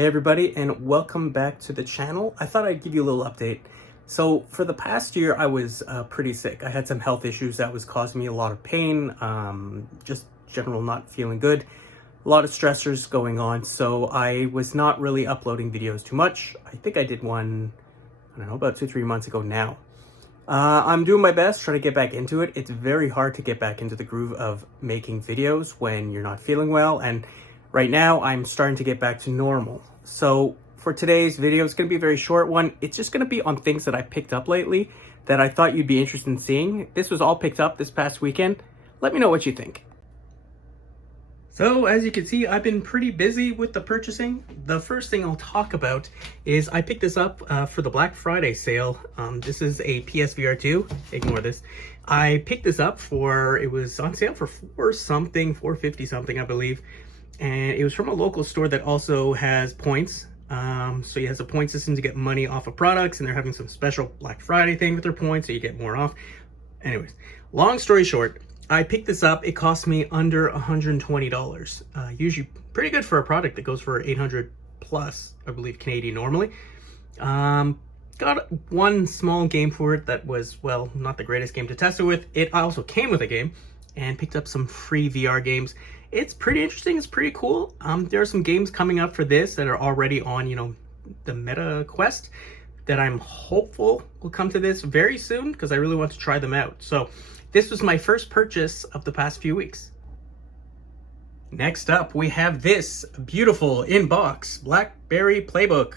Hey everybody, and welcome back to the channel. I thought I'd give you a little update. So for the past year, I was pretty sick. I had some health issues that was causing me a lot of pain, just general not feeling good, a lot of stressors going on. So I was not really uploading videos too much. I think I did one, I don't know, about 2-3 months ago now. I'm doing my best, trying to get back into it. It's very hard to get back into the groove of making videos when you're not feeling well, and right now, I'm starting to get back to normal. So for today's video, it's going to be a very short one. It's just going to be on things that I picked up lately that I thought you'd be interested in seeing. This was all picked up this past weekend. Let me know what you think. So as you can see, I've been pretty busy with the purchasing. The first thing I'll talk about is I picked this up for the Black Friday sale. This is a PSVR 2. Ignore this. I picked this up it was on sale for $450 something, I believe. And it was from a local store that also has points. So it has a point system to get money off of products, and they're having some special Black Friday thing with their points, so you get more off. Anyways, long story short, I picked this up. It cost me under $120. Usually pretty good for a product that goes for 800 plus, I believe, Canadian normally. Got one small game for it that was, well, not the greatest game to test it with. It also came with a game, and picked up some free VR games. It's pretty interesting. It's pretty cool. There are some games coming up for this that are already on, the Meta Quest that I'm hopeful will come to this very soon because I really want to try them out. So this was my first purchase of the past few weeks. Next up, we have this beautiful in-box BlackBerry Playbook.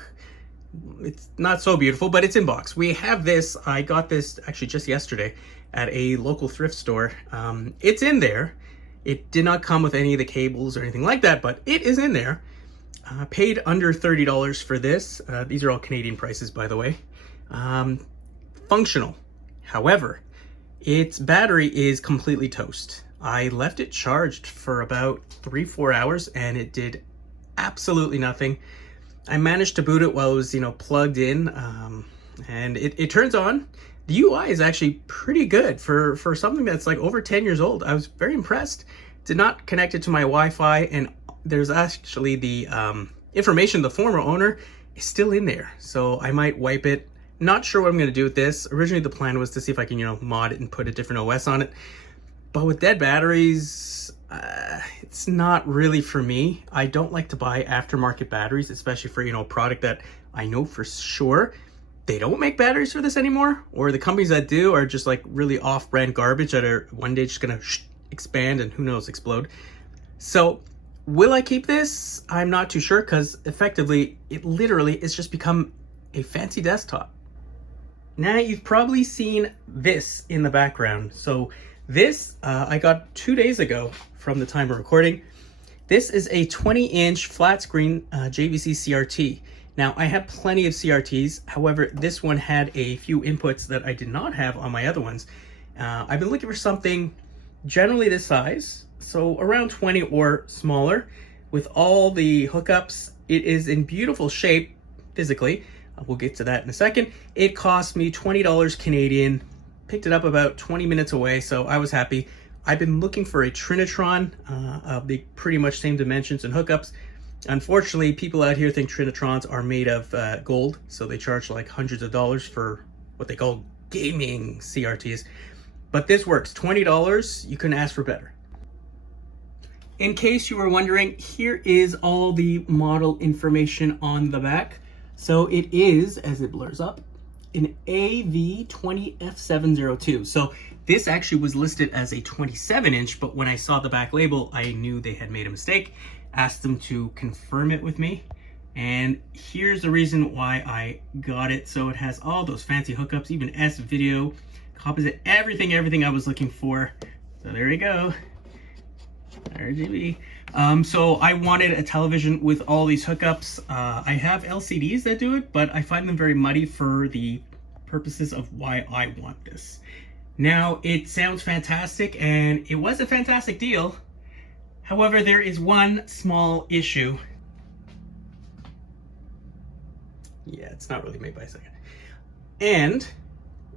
It's not so beautiful, but it's in box. We have this. I got this actually just yesterday at a local thrift store. It's in there. It did not come with any of the cables or anything like that, but it is in there. Paid under $30 for this. These are all Canadian prices, by the way. Functional. However, its battery is completely toast. I left it charged for about 3-4 hours and it did absolutely nothing. I managed to boot it while it was, plugged in, and it turns on. The UI is actually pretty good for something that's like over 10 years old. I was very impressed. Did not connect it to my Wi-Fi, and there's actually the information the former owner is still in there. So I might wipe it. Not sure what I'm going to do with this. Originally, the plan was to see if I can, mod it and put a different OS on it. But with dead batteries, it's not really for me. I don't like to buy aftermarket batteries, especially for, a product that I know for sure they don't make batteries for this anymore, or the companies that do are just like really off-brand garbage that are one day just gonna expand and who knows, explode. So will I keep this? I'm not too sure, because effectively it literally is just become a fancy desktop. Now you've probably seen this in the background. So this I got 2 days ago from the time of recording. This is a 20-inch flat screen JVC CRT. Now, I have plenty of CRTs. However, this one had a few inputs that I did not have on my other ones. I've been looking for something generally this size, so around 20 or smaller, with all the hookups. It is in beautiful shape physically. We'll get to that in a second. It cost me $20 Canadian. Picked it up about 20 minutes away, so I was happy. I've been looking for a Trinitron of the pretty much same dimensions and hookups. Unfortunately, people out here think Trinitrons are made of gold, so they charge like hundreds of dollars for what they call gaming CRTs. But this works. $20, you couldn't ask for better. In case you were wondering, here is all the model information on the back. So it is, as it blurs up, an AV20F702. So this actually was listed as a 27-inch, but when I saw the back label, I knew they had made a mistake. Asked them to confirm it with me, and here's the reason why I got it. So it has all those fancy hookups, even S-Video, composite, everything I was looking for. So there you go, RGB. So I wanted a television with all these hookups. I have LCDs that do it, but I find them very muddy for the purposes of why I want this. Now, it sounds fantastic, and it was a fantastic deal. However, there is one small issue. Yeah, it's not really made by a second. And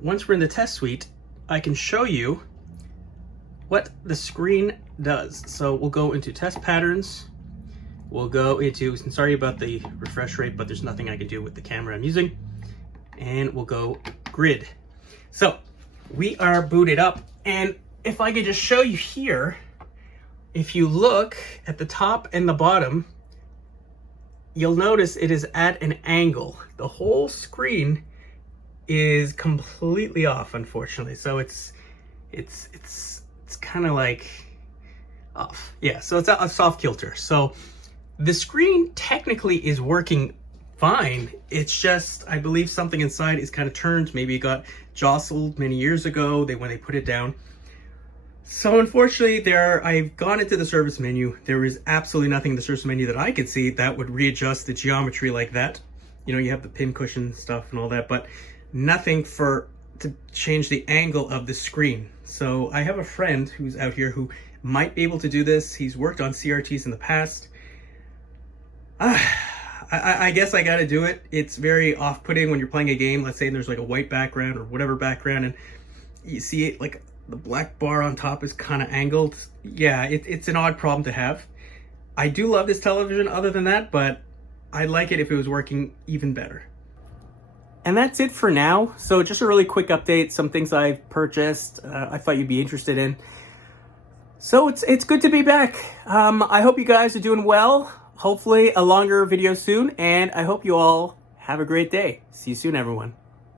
once we're in the test suite, I can show you what the screen does. So we'll go into test patterns, we'll go into, sorry about the refresh rate, but there's nothing I can do with the camera I'm using. And we'll go grid. So we are booted up, and if I could just show you here, if you look at the top and the bottom, you'll notice it is at an angle. The whole screen is completely off, unfortunately. So it's kind of like off. Yeah, so it's a soft kilter. So the screen technically is working fine. It's just, I believe something inside is kind of turned. Maybe it got jostled many years ago when they put it down. So unfortunately, I've gone into the service menu. There is absolutely nothing in the service menu that I could see that would readjust the geometry like that. You know, you have the pin cushion stuff and all that, but nothing to change the angle of the screen. So I have a friend who's out here who might be able to do this. He's worked on CRTs in the past. I guess I gotta do it. It's very off-putting when you're playing a game. Let's say there's like a white background or whatever background, and you see it like the black bar on top is kind of angled. Yeah, it's an odd problem to have. I do love this television other than that, but I'd like it if it was working even better. And that's it for now. So just a really quick update, some things I've purchased, I thought you'd be interested in. So it's good to be back. I hope you guys are doing well. Hopefully a longer video soon, and I hope you all have a great day. See you soon, everyone.